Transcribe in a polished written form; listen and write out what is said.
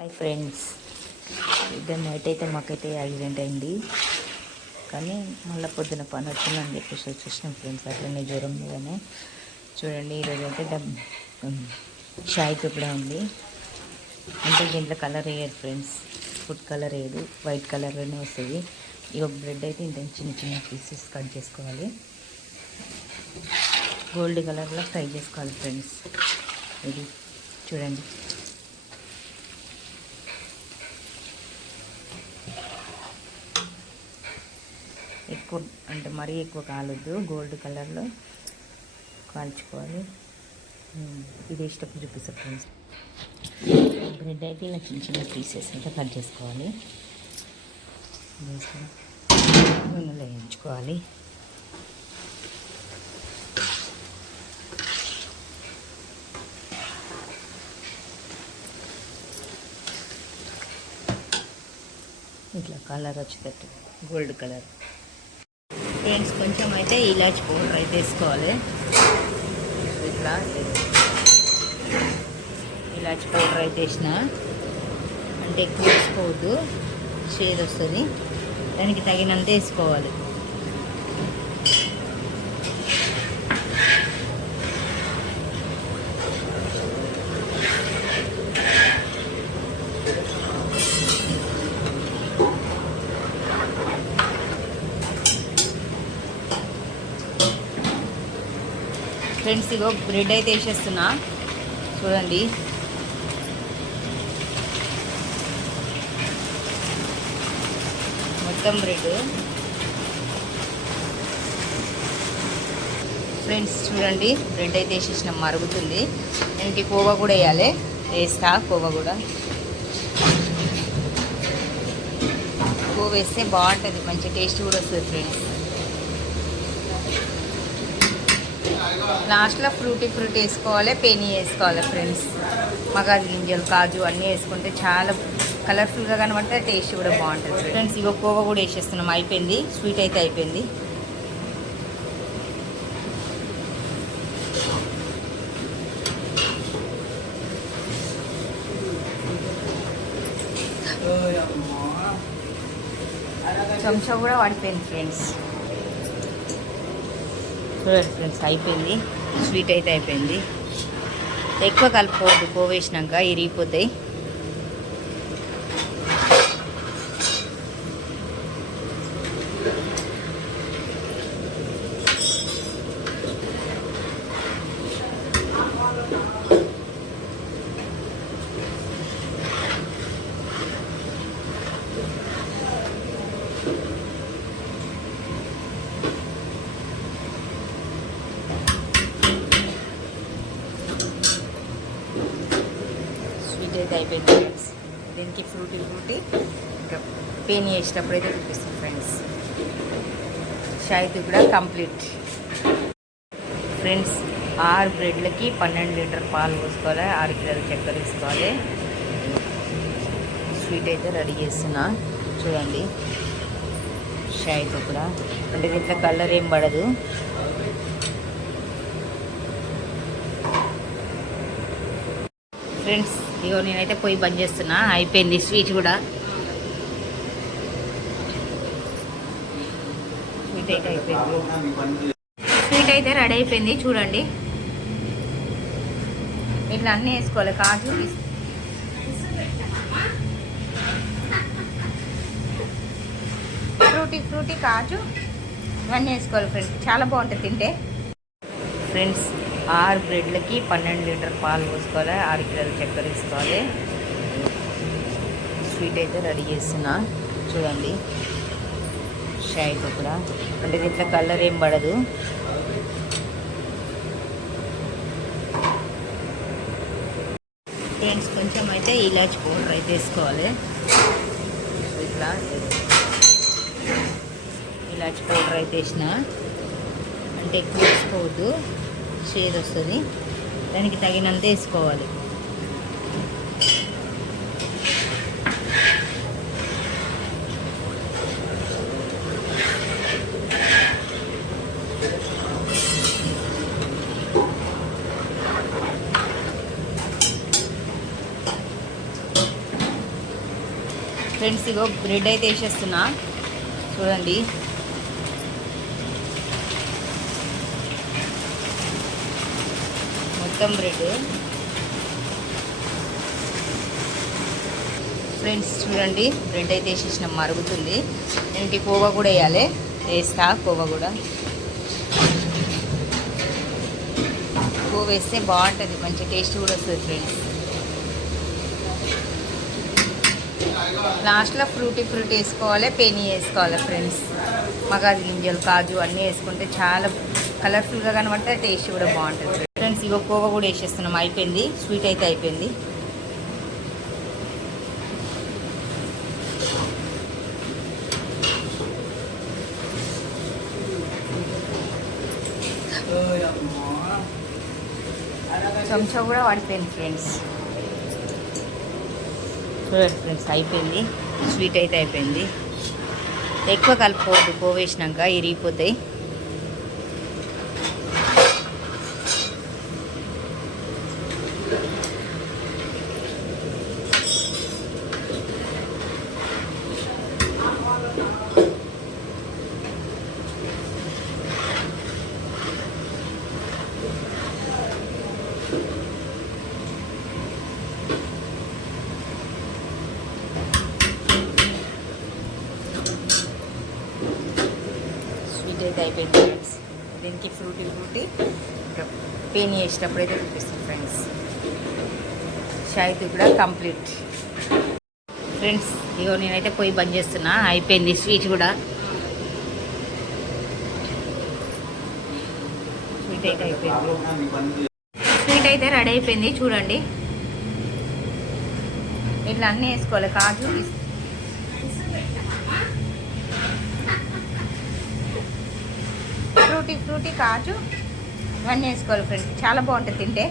Hi friends, ఇద్దరు నైట్ అయితే మాకైతే యాక్సిడెంట్ అయింది. కానీ మళ్ళీ పొద్దున పని వచ్చిందని చెప్పేసి వచ్చేసినాం ఫ్రెండ్స్. అట్లనే జ్వరం మీదనే చూడండి. ఈరోజు అయితే షాయితో కూడా ఉంది. అంటే దీంట్లో కలర్ వేయదు ఫ్రెండ్స్, ఫుడ్ కలర్ వేయదు, వైట్ కలర్లోనే వస్తుంది. ఈ ఒక బ్రెడ్ అయితే ఇంత చిన్న చిన్న పీసెస్ కట్ చేసుకోవాలి. గోల్డ్ కలర్లో ఫ్రై చేసుకోవాలి ఫ్రెండ్స్. ఇది చూడండి. ఎక్కువ అంటే మరీ ఎక్కువ కాలొద్దు, గోల్డ్ కలర్లో కాల్చుకోవాలి. ఇది ఇష్టపడి చూపిస్తా ఫ్రెండ్స్. బ్రెడ్ అయితే ఇలా చిన్న చిన్న పీసెస్ అయితే కట్ చేసుకోవాలి. నూనెలో వేయించుకోవాలి. ఇట్లా కలర్ వచ్చేటట్టు గోల్డ్ కలర్ ఫ్రెండ్స్. కొంచెం అయితే ఇలాచి పౌడర్ అయితే వేసుకోవాలి. ఇట్లా ఇలాచి పౌడర్ అయితే వేసిన అంటే ఎక్కువ వేసుకోవద్దు, షేడ్ వస్తుంది. దానికి తగినంత వేసుకోవాలి. ఫ్రెండ్స్ ఇగో బ్రెడ్ అయితే వేసేస్తున్నా చూడండి. మొత్తం బ్రెడ్ ఫ్రెండ్స్ చూడండి. బ్రెడ్ అయితే వేసేసినాం, మరుగుతుంది. దీనికి కోవా కూడా వేయాలి. వేస్తా కోవా కూడా. కోవా వేస్తే బాగుంటుంది, మంచి టేస్ట్ కూడా వస్తుంది ఫ్రెండ్స్. లాస్ట్లో ఫ్రూటీ వేసుకోవాలి, పెనీ వేసుకోవాలి ఫ్రెండ్స్. మగాజు గింజలు, కాజు అన్నీ వేసుకుంటే చాలా కలర్ఫుల్గా కనబడితే టేస్ట్ కూడా బాగుంటుంది ఫ్రెండ్స్. ఇగో కోవా కూడా వేసేస్తున్నాం. అయిపోయింది, స్వీట్ అయితే అయిపోయింది. చెంచా కూడా వాడిపోయింది ఫ్రెండ్స్. చూడండి ఫ్రెండ్స్, అయిపోయింది. స్వీట్ అయితే అయిపోయింది. ఎక్కువ కలుపుకోవద్దు, కోవా వేసినాక ఇరిగిపోతాయి. అయితే అయిపోయింది ఫ్రెండ్స్. దీనికి ఫ్రూటీ ఇంకా పెయిన్ వేసేటప్పుడు అయితే చూపిస్తాం ఫ్రెండ్స్. షాయితీ కూడా కంప్లీట్ ఫ్రెండ్స్. 6 బ్రెడ్లకి 12 లీటర్ పాలు పోసుకోవాలి, 6 కిలోల చక్కెర వేసుకోవాలి. స్వీట్ అయితే రెడీ చేస్తున్నా చూడండి. షాయితీ కూడా అంటే దీంట్లో కలర్ ఏం పడదు. ఫ్రెండ్స్ ఇగో నేనైతే పొయ్యి బంద్ చేస్తున్నా. అయిపోయింది స్వీట్ కూడా. స్వీట్ అయితే అయిపోయింది. స్వీట్ అయితే రెడీ అయిపోయింది చూడండి. ఇట్లా అన్నీ వేసుకోవాలి. కాజు, ఫ్రూటీ కాజు ఇవన్నీ వేసుకోవాలి ఫ్రెండ్స్. చాలా బాగుంటుంది తింటే. ఫ్రెండ్స్ 6 బ్రెడ్లకి 12 లీటర్ పాలు పోసుకోవాలి, 6 కిలోల చక్కెర వేసుకోవాలి. స్వీట్ అయితే రెడీ చేస్తున్నా చూడండి. షాయితో కూడా అంటే దీంట్లో కలర్ ఏం పడదు. ఫ్రెండ్స్ కొంచెం అయితే ఇలాచి పౌడర్ అయితే వేసుకోవాలి. ఇట్లా ఇలాచి పౌడర్ అయితే వేసిన అంటే ఎక్కువ వేసుకోవద్దు, షేడ్ వస్తుంది. దానికి తగినంత వేసుకోవాలి. ఫ్రెండ్స్ ఇగో బ్రెడ్ అయితే వేసేస్తున్నా చూడండి. మొత్తం బ్రెడ్ ఫ్రెండ్స్ చూడండి. బ్రెడ్ అయితే వేసేసినాం, మరుగుతుంది. ఏంటి కోవా కూడా వేయాలి, వేస్తా. కోవా కూడా కోవా వేస్తే బాగుంటుంది, మంచి టేస్ట్ కూడా వస్తుంది ఫ్రెండ్స్. లాస్ట్లో ఫ్రూటీ వేసుకోవాలి, పెనీ వేసుకోవాలి ఫ్రెండ్స్. మగాది గింజలు, కాజు అన్నీ వేసుకుంటే చాలా కలర్ఫుల్గా కనబడితే టేస్ట్ కూడా బాగుంటుంది ఫ్రెండ్స్. ఇగో కోవా కూడా వేసేస్తున్నాం, అయిపోయింది. స్వీట్ అయితే అయిపోయింది. చెంచా కూడా పడిపోయింది ఫ్రెండ్స్. చూడండి ఫ్రెండ్స్, అయిపోయింది. స్వీట్ అయితే అయిపోయింది. ఎక్కువ కలుపుకోవద్దు, కోవేసినాక ఇరిగిపోతాయి. అయితే అయిపోయింది ఫ్రెండ్స్. దీనికి ఫ్రూటీ ఇంకా పెనీ వేసేటప్పుడు అయితే చూపిస్తాను ఫ్రెండ్స్. షాయితీ కూడా కంప్లీట్ ఫ్రెండ్స్. ఇగో నేనైతే పొయ్యి బంద్ చేస్తున్నా, అయిపోయింది స్వీట్ కూడా. స్వీట్ అయితే అయిపోయింది. స్వీట్ అయితే రెడీ అయిపోయింది చూడండి. ఇట్లా అన్నీ వేసుకోవాలి, కాజు ఫ్రూటీ కాజు ఇవన్నీ వేసుకోవాలి ఫ్రెండ్స్. చాలా బాగుంటుంది తింటే.